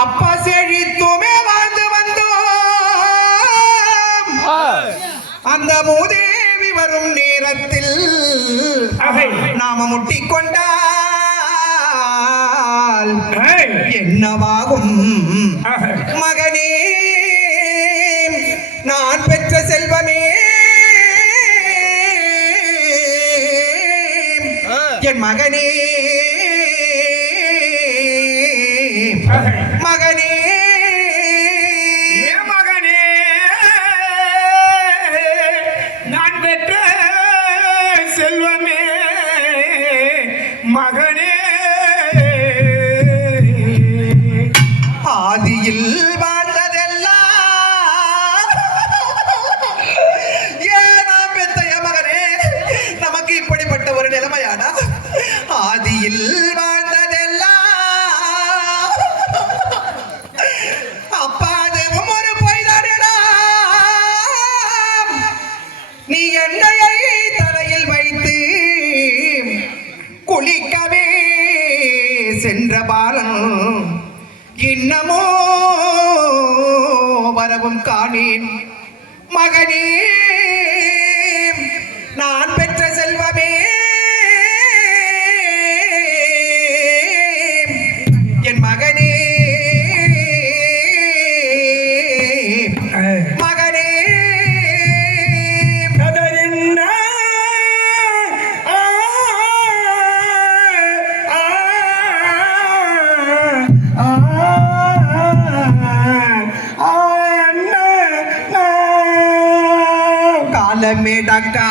அப்பா செழித்துமே வாழ்ந்து வந்தோம். அந்த மூதேவி வரும் நேரத்தில் நாம முட்டிக்கொண்டால் என்னவாகும்? மகனே, நான் பெற்ற செல்வமே, என் மகனே, மகனே, மகனே, நான் பெற்ற செல்வமே, மகனே, ஆதியில் வாழ்ந்ததெல்லாம் ஏனா பெத்தைய மகனே, நமக்கு இப்படிப்பட்ட ஒரு நிலைமையானா? ஆதியில் வாழ்ந்ததெல்லாம் அப்பா அதுவும் ஒரு பொய்தானடா. நீ எண்ணெயை தலையில் வைத்து குளிக்கவே சென்ற பாலன் இன்னமோ வரவும் காணேன். மகனே, நான் பெற்ற செல்வமே, என் மகனே, மகனே, கதறின்ன காலமேடக்கா